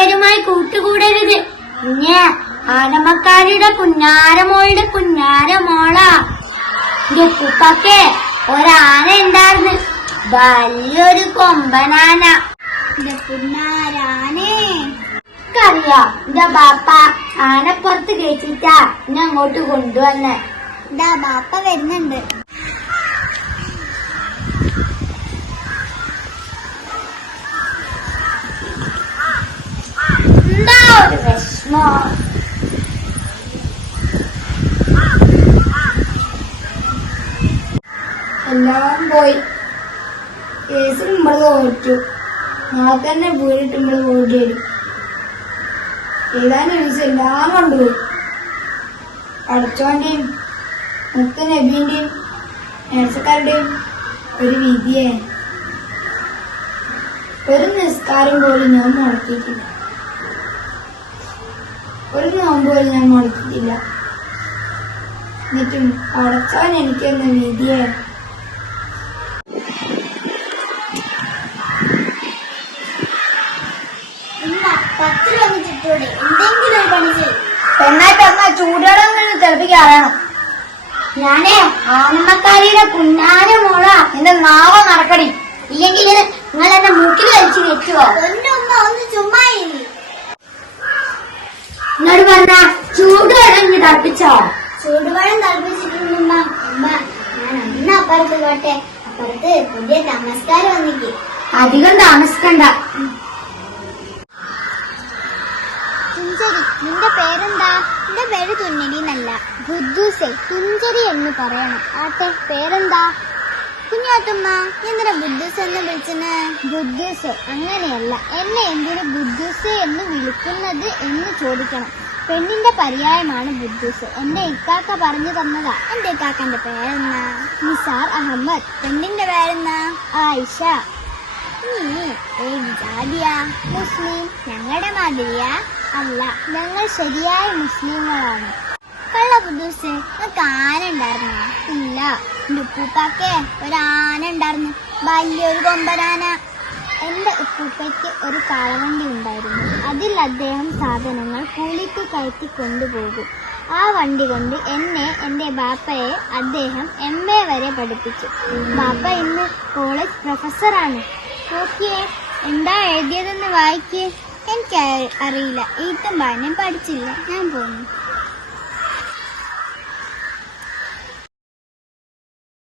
പിള്ളേരുമായി കൂട്ടുകൂടരുത്. പിന്നെ ആനമക്കാരിയുടെ പുന്നാരമോളുടെ പുന്നാരമോളാ. എന്റെ ഉപ്പുപ്പാക്കെ ഒരാന ഉണ്ടായിരുന്നു, വലിയൊരു കൊമ്പനാന. എന്റെ പുന്നാരാനേ അറിയാ, എന്റെ ബാപ്പ ആനപ്പുറത്ത് കഴിച്ചിട്ടാ എന്നെ അങ്ങോട്ട് കൊണ്ടുവന്ന്. എന്താ ബാപ്പ വരുന്നുണ്ട്. എന്താ ഒരു വിഷമോ. എല്ലാം പോയി. കേസ് നമ്മള് തോറ്റു. നാളെ തന്നെ വീടിട്ട് നമ്മള് പോകേണ്ടി വരും. ഏതാനും ദിവസം എല്ലാം കൊണ്ടുപോയി. അടച്ചോന്റെയും മുത്ത് നബീന്റെയും നേഴ്സക്കാരുടെയും ഒരു വിധിയെ. ഒരു നിസ്കാരം പോലും ഞാൻ മുടക്കിയിട്ടില്ല, ഒരു നോമ്പ് പോലും ഞാൻ മുടക്കിയിട്ടില്ല. എന്നിട്ടും അടച്ചവൻ എനിക്കെന്ന വിധിയെ. എന്തെങ്കിലും പണി ചെയ്യും. പെണ്ണായിട്ടമ്മ ചൂടുവെള്ളം തിളപ്പിക്കാറണം. ഞാനേ ആനമ്മക്കാരിയുടെ പുന്നാര മോളാ. എന്റെ നാവ നടക്കടി, ഇല്ലെങ്കിൽ നിങ്ങൾ എന്റെ മൂക്കിൽ കഴിച്ച് വെക്കുവോ. എന്റെ ഉമ്മ ഒന്ന് ചുമ്മാ എന്നോട് പറഞ്ഞ ചൂടുവെള്ളം തിളപ്പിച്ചോ. ചൂടുവെള്ളം തിളപ്പിച്ചിട്ടുണ്ടുമ്മ. ഉമ്മ ഞാൻ അന്ന് അപ്പുറത്ത് പോട്ടെ. അപ്പുറത്ത് പുതിയ താമസക്കാര് വന്നിക്ക്. അധികം താമസിക്കണ്ട. നിന്റെ പേരെന്താ? എന്റെ പേര് തുന്നലി എന്നല്ല, ബുദ്ധൂസെ. തുഞ്ചരി എന്ന് പറയണം. ആട്ടെ, പേരെന്താ? കുഞ്ഞാത്തുമ്മ എന്തിനാ ബുദ്ധൂസ് എന്ന് വിളിച്ചത്? ബുദ്ധൂസ് അങ്ങനെയല്ല, എന്നെ എന്തിനു ബുദ്ധൂസ് എന്ന് വിളിക്കുന്നത് എന്ന് ചോദിക്കണം. പെണ്ണിന്റെ പര്യായമാണ് ബുദ്ധൂസ്. എന്റെ ഇക്കാക്ക പറഞ്ഞു തന്നതാ. എന്റെ ഇക്കാക്കന്റെ പേരെന്നാ? നിസാർ അഹമ്മദ്. പെണ്ണിന്റെ പേരെന്നാ? ആയിഷ. നീ ഏത് ജാതിയാ? മുസ്ലിം. ഞങ്ങളുടെ മാതിരിയാ? അല്ല, ഞങ്ങൾ ശരിയായ മുസ്ലിങ്ങളാണ്. കള്ള ബുദ്ധൂസേ, നിങ്ങൾക്ക് ആന ഉണ്ടായിരുന്നോ? ഇല്ല, എന്റെ ഉപ്പൂപ്പാക്കെ ഒരാന ഉണ്ടായിരുന്നു, വലിയൊരു കൊമ്പനാന. എന്റെ ഉപ്പൂപ്പയ്ക്ക് ഒരു കാളവണ്ടി ഉണ്ടായിരുന്നു. അതിൽ അദ്ദേഹം സാധനങ്ങൾ കൂലിക്ക് കയറ്റി കൊണ്ടുപോകും. ആ വണ്ടി കൊണ്ട് എന്നെ, എന്റെ ബാപ്പയെ അദ്ദേഹം MA വരെ പഠിപ്പിച്ചു. ബാപ്പ ഇന്ന് കോളേജ് പ്രൊഫസറാണ്. നോക്കിയേ, എന്താ എഴുതിയതെന്ന് വായിക്കേ. എനിക്ക് അറിയില്ല, എഴുത്തും വായനയും പഠിച്ചില്ല. ഞാൻ പോന്നു.